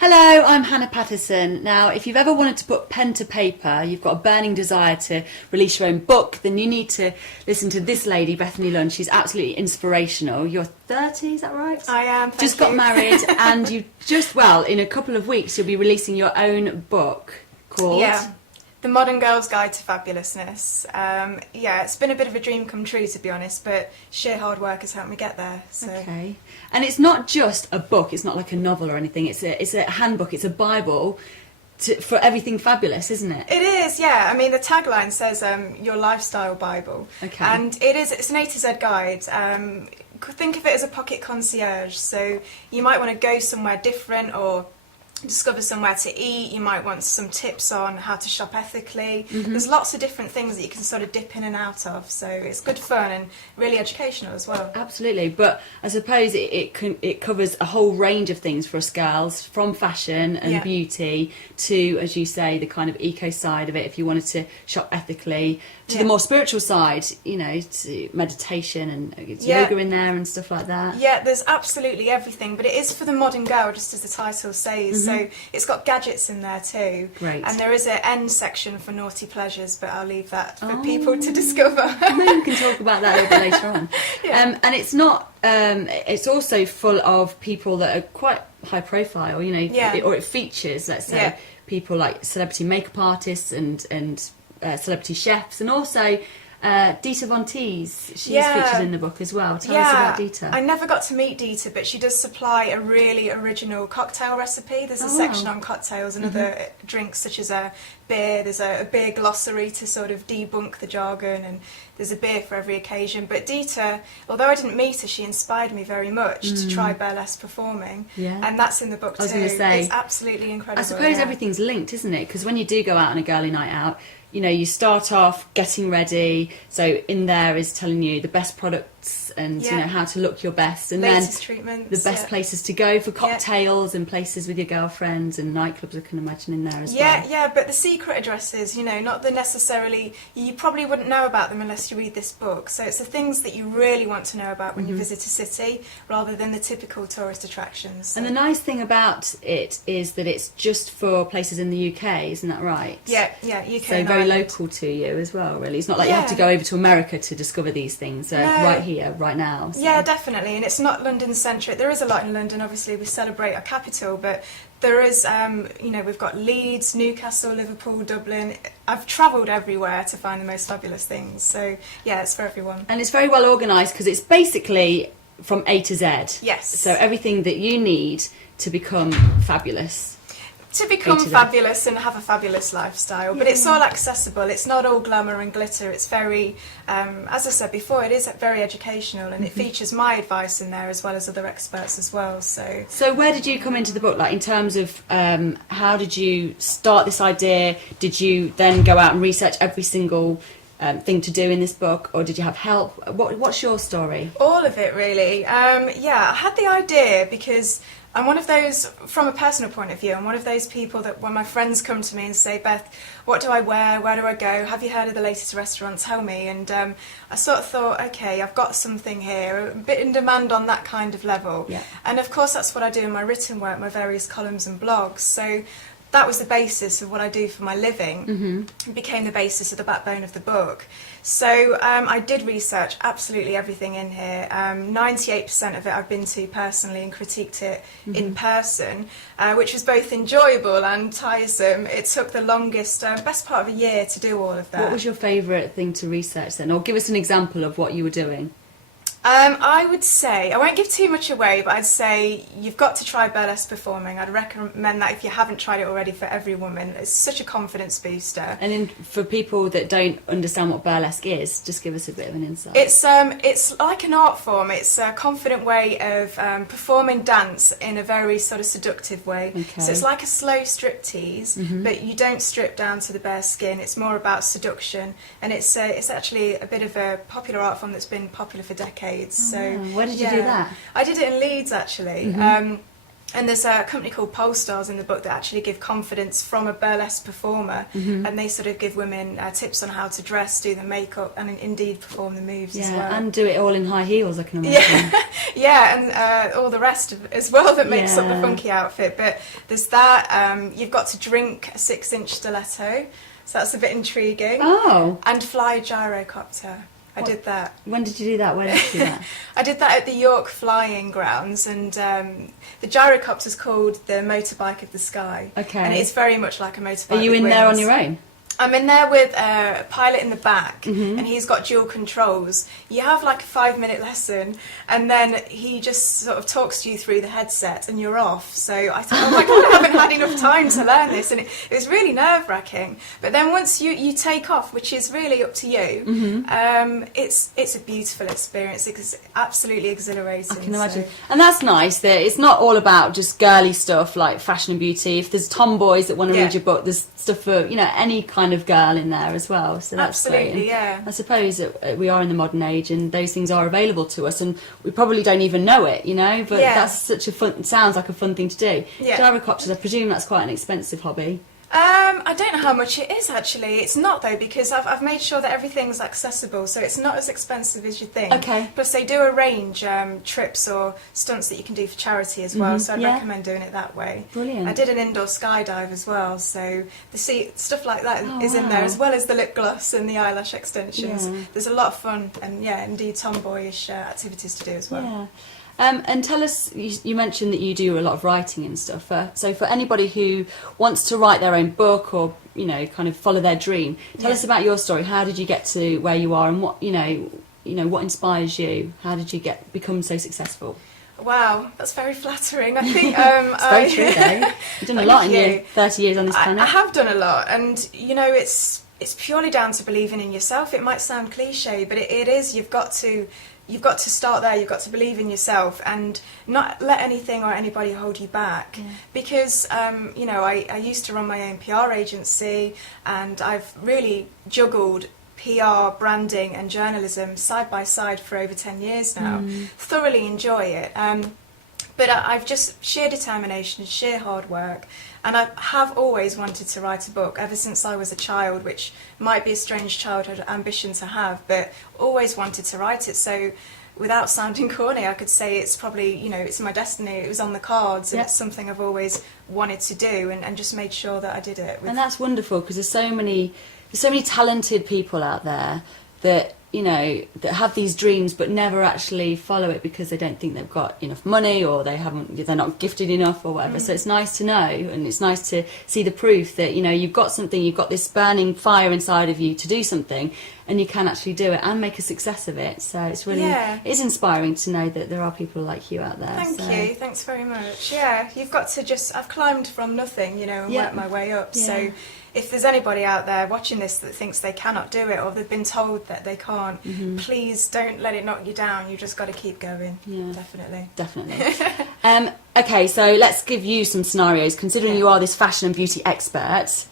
Hello, I'm Hannah Patterson. Now, if you've ever wanted to put pen to paper, you've got a burning desire to release your own book, then you need to listen to this lady, Bethanie Lunn. She's absolutely inspirational. You're 30, is that right? I am, thank you. Just got married and you just, in a couple of weeks, you'll be releasing your own book called... Yeah, The Modern Girl's Guide to Fabulousness. It's been a bit of a dream come true, to be honest, but sheer hard work has helped me get there. So. Okay. And it's not just a book, it's not like a novel or anything, it's a handbook, it's a Bible for everything fabulous, isn't it? It is, yeah. I mean, the tagline says your lifestyle Bible. Okay. And it's an A to Z guide. Think of it as a pocket concierge. So you might want to go somewhere different or discover somewhere to eat. You might want some tips on how to shop ethically. There's lots of different things that you can sort of dip in and out of, so it's good fun and really educational as well. Absolutely, but I suppose it covers a whole range of things for us girls, from fashion and beauty to, as you say, the kind of eco side of it, if you wanted to shop ethically, to the more spiritual side, to meditation and yoga in there and stuff like that. Yeah, there's absolutely everything, but it is for the modern girl, just as the title says. So it's got gadgets in there too. Great. And there is an end section for naughty pleasures, but I'll leave that for people to discover. Maybe we can talk about that a little bit later on. And it's not. It's also full of people that are quite high profile. Or it features, let's say, people like celebrity makeup artists and celebrity chefs, and also Dita Von Teese. She's featured in the book as well. Tell us about Dita. I never got to meet Dita, but she does supply a really original cocktail recipe. There's a section on cocktails and other drinks such as beer. There's a beer glossary to sort of debunk the jargon, and there's a beer for every occasion. But Dita, although I didn't meet her, she inspired me very much to try burlesque performing. And that's in the book too. I was going to say, it's absolutely incredible. I suppose everything's linked, isn't it? Because when you do go out on a girly night out, you start off getting ready, so in there is telling you the best products and how to look your best, and latest then treatments, the best places to go for cocktails and places with your girlfriends and nightclubs, I can imagine, in there as well. Yeah, but the secret addresses, not the necessarily, you probably wouldn't know about them unless you read this book, so it's the things that you really want to know about when you visit a city, rather than the typical tourist attractions. So. And the nice thing about it is that it's just for places in the UK, isn't that right? Yeah, UK. So very local to you as well, really. It's not like you have to go over to America to discover these things. Right here, right now. So. Yeah, definitely. And it's not London-centric. There is a lot in London, obviously. We celebrate our capital, but there is, we've got Leeds, Newcastle, Liverpool, Dublin. I've travelled everywhere to find the most fabulous things. So, yeah, it's for everyone. And it's very well organised because it's basically from A to Z. Yes. So everything that you need to become fabulous. To become fabulous and have a fabulous lifestyle, but it's all accessible. It's not all glamour and glitter. It's very, as I said before, it is very educational, and it features my advice in there as well as other experts as well. So where did you come into the book? Like, in terms of how did you start this idea? Did you then go out and research every single thing to do in this book, or did you have help? What's your story? All of it, really. I had the idea because I'm one of those, from a personal point of view, I'm one of those people that when my friends come to me and say, Beth, what do I wear? Where do I go? Have you heard of the latest restaurant? Tell me. And I sort of thought, okay, I've got something here, a bit in demand on that kind of level. Yeah. And of course, that's what I do in my written work, my various columns and blogs. So that was the basis of what I do for my living. It became the basis of the backbone of the book. So I did research absolutely everything in here. 98% of it I've been to personally and critiqued it in person, which was both enjoyable and tiresome. It took the longest, best part of a year to do all of that. What was your favourite thing to research then? Or give us an example of what you were doing. I would say, I won't give too much away, but I'd say you've got to try burlesque performing. I'd recommend that if you haven't tried it already, for every woman. It's such a confidence booster. And for people that don't understand what burlesque is, just give us a bit of an insight. It's like an art form. It's a confident way of performing dance in a very sort of seductive way. Okay. So it's like a slow striptease, but you don't strip down to the bare skin. It's more about seduction, and it's actually a bit of a popular art form that's been popular for decades. So where did you do that? I did it in Leeds, actually. And there's a company called Polestars in the book that actually give confidence from a burlesque performer, and they sort of give women tips on how to dress, do the makeup, and indeed perform the moves as well. And do it all in high heels, I can imagine. And all the rest as well that makes up the funky outfit. But there's that. You've got to drink a 6-inch stiletto, so that's a bit intriguing. Oh. And fly a gyrocopter. I did that. When did you do that? Where did you do that? I did that at the York Flying Grounds, and the gyrocopter's called the motorbike of the sky. Okay. And it's very much like a motorbike. Are you in there on your own? I'm in there with a pilot in the back, and he's got dual controls. You have like a 5-minute lesson, and then he just sort of talks to you through the headset, and you're off. So I thought, oh my God, I haven't had enough time to learn this, and it was really nerve-wracking. But then once you take off, which is really up to you, it's a beautiful experience. It's absolutely exhilarating. I can imagine. And that's nice that it's not all about just girly stuff like fashion and beauty. If there's tomboys that want to read your book, there's stuff for, any kind of girl in there as well, so that's absolutely great. I suppose that we are in the modern age and those things are available to us, and we probably don't even know it, but that's such a fun, sounds like a fun thing to do. Gyrocopters, I presume that's quite an expensive hobby. I don't know how much it is actually. It's not though, because I've made sure that everything's accessible, so it's not as expensive as you think. Okay. Plus they do arrange trips or stunts that you can do for charity as well, so I'd recommend doing it that way. Brilliant. I did an indoor skydive as well, so stuff like that is in there, as well as the lip gloss and the eyelash extensions. There's a lot of fun and indeed tomboyish activities to do as well. And tell us, you mentioned that you do a lot of writing and stuff. So for anybody who wants to write their own book or, kind of follow their dream, tell us about your story. How did you get to where you are, and what, what inspires you? How did you become so successful? Wow, that's very flattering. I think it's very true, though. You've done a lot in your 30 years on this planet. I have done a lot, and it's purely down to believing in yourself. It might sound cliche, but it is. You've got to start there. You've got to believe in yourself and not let anything or anybody hold you back. Because I used to run my own PR agency, and I've really juggled PR, branding and journalism side by side for over 10 years now. Thoroughly enjoy it. But I've just sheer determination, sheer hard work, and I have always wanted to write a book ever since I was a child, which might be a strange childhood ambition to have, but always wanted to write it. So without sounding corny, I could say it's probably, it's my destiny. It was on the cards, and it's something I've always wanted to do, and just made sure that I did it. And that's wonderful, because there's so many talented people out there that that have these dreams but never actually follow it because they don't think they've got enough money, or they're not gifted enough or whatever. So it's nice to know, and it's nice to see the proof that you've got something, you've got this burning fire inside of you to do something, and you can actually do it and make a success of it. So it's really it's inspiring to know that there are people like you out there. Thank you, thanks very much. You've got to I've climbed from nothing, and worked my way up. So if there's anybody out there watching this that thinks they cannot do it, or they've been told that they can't, please don't let it knock you down. You've just got to keep going. Definitely. Okay, so let's give you some scenarios. Considering you are this fashion and beauty expert,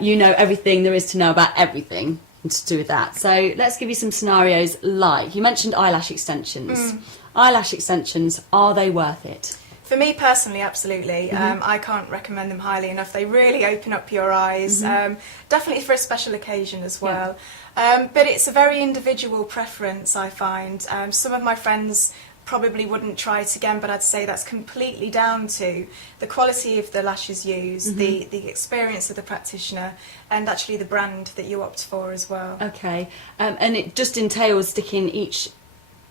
you know everything there is to know about everything to do with that. So let's give you some scenarios. Like you mentioned eyelash extensions. Eyelash extensions, are they worth it? For me personally, absolutely. I can't recommend them highly enough. They really open up your eyes, definitely for a special occasion as well. But it's a very individual preference, I find. Some of my friends probably wouldn't try it again, but I'd say that's completely down to the quality of the lashes used, the experience of the practitioner, and actually the brand that you opt for as well. Okay, and it just entails sticking each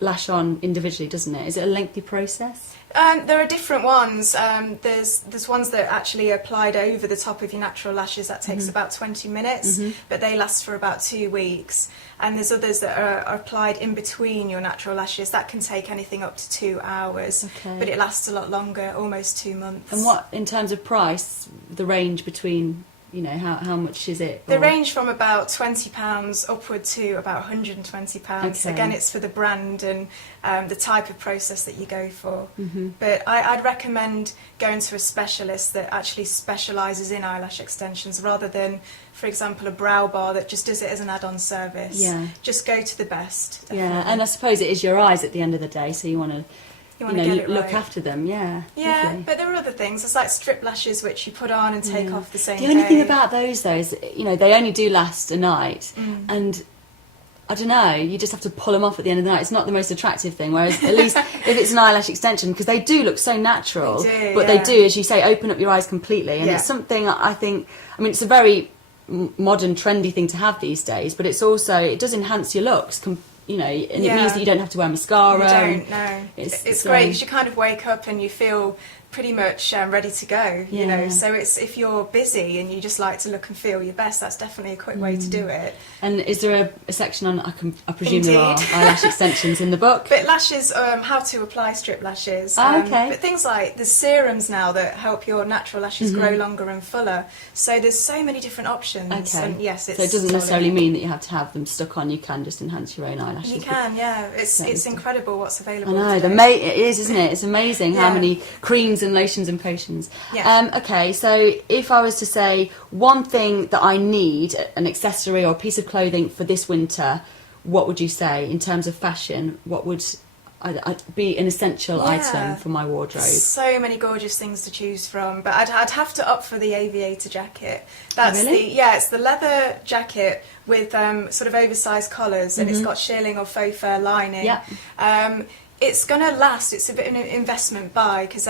lash on individually, doesn't it? Is it a lengthy process? There are different ones. There's ones that actually are applied over the top of your natural lashes. That takes about 20 minutes, but they last for about 2 weeks. And there's others that are applied in between your natural lashes. That can take anything up to 2 hours, but it lasts a lot longer, almost 2 months. And what, in terms of price, the range between, how much is it? They range from about £20 upward to about £120. Again, it's for the brand and the type of process that you go for. But I'd recommend going to a specialist that actually specialises in eyelash extensions, rather than, for example, a brow bar that just does it as an add-on service. Just go to the best. Definitely. And I suppose it is your eyes at the end of the day, so you want to You want to get it look right. after them, yeah. Yeah, Lovely. but there are other things. There's like strip lashes which you put on and take off the same day. The only thing about those, though, is, they only do last a night. And I don't know, you just have to pull them off at the end of the night. It's not the most attractive thing, whereas at least if it's an eyelash extension, because they do look so natural, they do, as you say, open up your eyes completely. And it's something I think, it's a very modern, trendy thing to have these days, but it's also, it does enhance your looks, and it means that you don't have to wear mascara. You don't, no. It's great, because you kind of wake up and you feel pretty much ready to go, so it's, if you're busy and you just like to look and feel your best, that's definitely a quick way to do it. And is there a section on, I presume there are eyelash extensions in the book? But lashes, how to apply strip lashes. Okay. But things like, there's serums now that help your natural lashes grow longer and fuller, so there's so many different options. Okay. And yes, it's so it doesn't necessarily mean that you have to have them stuck on, you can just enhance your own eyelashes. You can, yeah. It's incredible what's available. I know, it is, isn't it? It's amazing how many creams and lotions and potions. Yeah. Okay, so if I was to say one thing that I need, an accessory or a piece of clothing for this winter, what would you say in terms of fashion? What would be an essential item for my wardrobe? So many gorgeous things to choose from, but I'd have to opt for the aviator jacket. That's really? it's the leather jacket with sort of oversized collars, and it's got shearling or faux fur lining. Yeah. It's going to last. It's a bit of an investment buy, because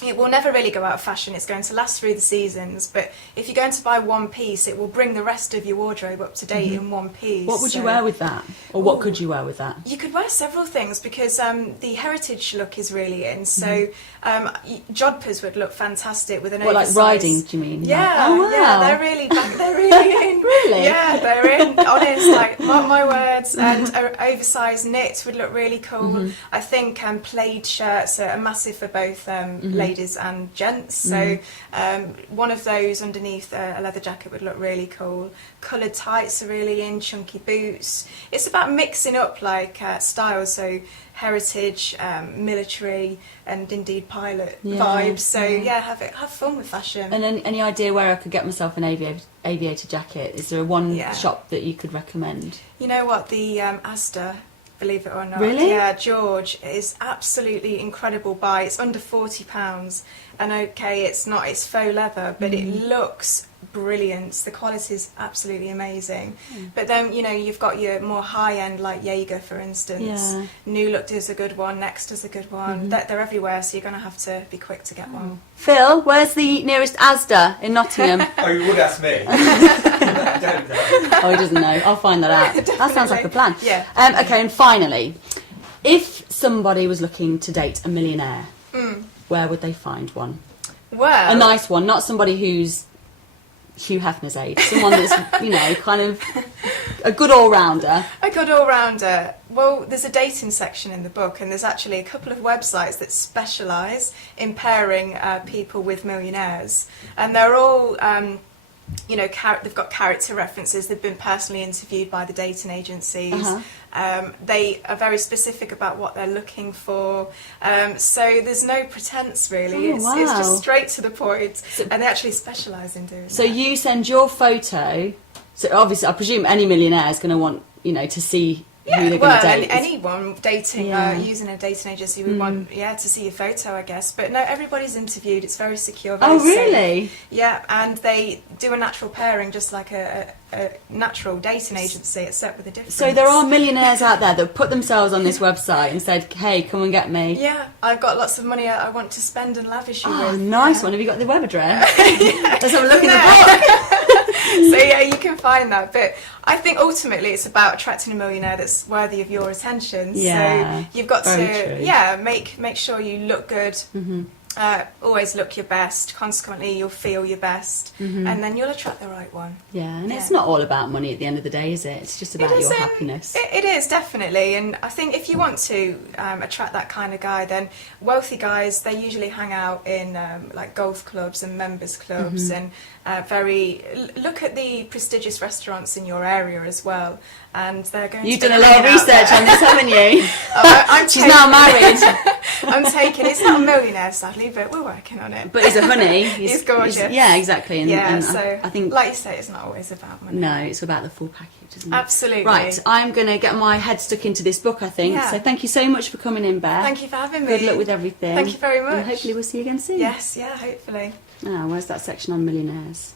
it will never really go out of fashion. It's going to last through the seasons, but if you're going to buy one piece, it will bring the rest of your wardrobe up to date in one piece. What would you wear with that? Or what could you wear with that? You could wear several things, because the heritage look is really in. So jodhpurs would look fantastic with an oversized... like riding, do you mean? Yeah, oh, wow. yeah, they're really in. Really? Yeah, they're in. Honest, like, mark my words. And oversized knits would look really cool. I think plaid shirts are massive for both ladies and gents. So one of those underneath a leather jacket would look really cool. Coloured tights are really in, chunky boots. It's about mixing up like styles, so heritage, military, and indeed pilot vibes. So have fun with fashion. And any idea where I could get myself an aviator jacket? Is there one shop that you could recommend? You know what, the Asda, believe it or not. Really? Yeah, George is absolutely incredible buy. It's under £40, and it's faux leather, but it looks brilliant. The quality is absolutely amazing. But then you've got your more high end, like Jaeger, for instance. New Look does a good one, Next does a good one. They're everywhere, so you're going to have to be quick to get one. Phil, where's the nearest Asda in Nottingham? Oh, you would ask me. Don't know. Oh, he doesn't know. I'll find that out. That sounds like a plan. Yeah. Okay, and finally, if somebody was looking to date a millionaire, where would they find one? Well, a nice one, not somebody who's Hugh Hefner's age. Someone that's, kind of a good all-rounder. A good all-rounder. Well, there's a dating section in the book, and there's actually a couple of websites that specialise in pairing people with millionaires. And they're all... they've got character references. They've been personally interviewed by the dating agencies. They are very specific about what they're looking for. So there's no pretense, really. It's just straight to the point. And they actually specialise in doing that. So you send your photo. So obviously, I presume any millionaire is going to want, to see who they're going to date. Anyone dating, using a dating agency would want, to see your photo, I guess. But no, everybody's interviewed. It's very secure, very safe. Really? Yeah, and they do a natural pairing, just like a natural dating agency, except with a difference. So there are millionaires out there that put themselves on this website and said, hey, come and get me. Yeah, I've got lots of money I want to spend and lavish you with. Oh, nice one. Have you got the web address? Let's have a look in the book. So yeah, you can find that. But I think ultimately it's about attracting a millionaire that's worthy of your attention. Yeah, so you've got to make sure you look good. Always look your best. Consequently, you'll feel your best, and then you'll attract the right one. Yeah, and it's not all about money at the end of the day, is it? It's just about your happiness. It is, definitely. And I think if you want to attract that kind of guy, then wealthy guys, they usually hang out in like golf clubs and members clubs, and look at the prestigious restaurants in your area as well. And they're going You've to done a lot of research on this, haven't you? I'm She's now married. I'm taking. He's not a millionaire, sadly, but we're working on it. But he's a honey. He's gorgeous. Yeah, exactly. And so I think, like you say, it's not always about money. no, it's about the full package, isn't it? Absolutely. Right, I'm going to get my head stuck into this book, I think. Yeah. So thank you so much for coming in, Beth. Thank you for having me. Good luck with everything. Thank you very much. And hopefully we'll see you again soon. Yes, yeah, hopefully. Where's that section on millionaires?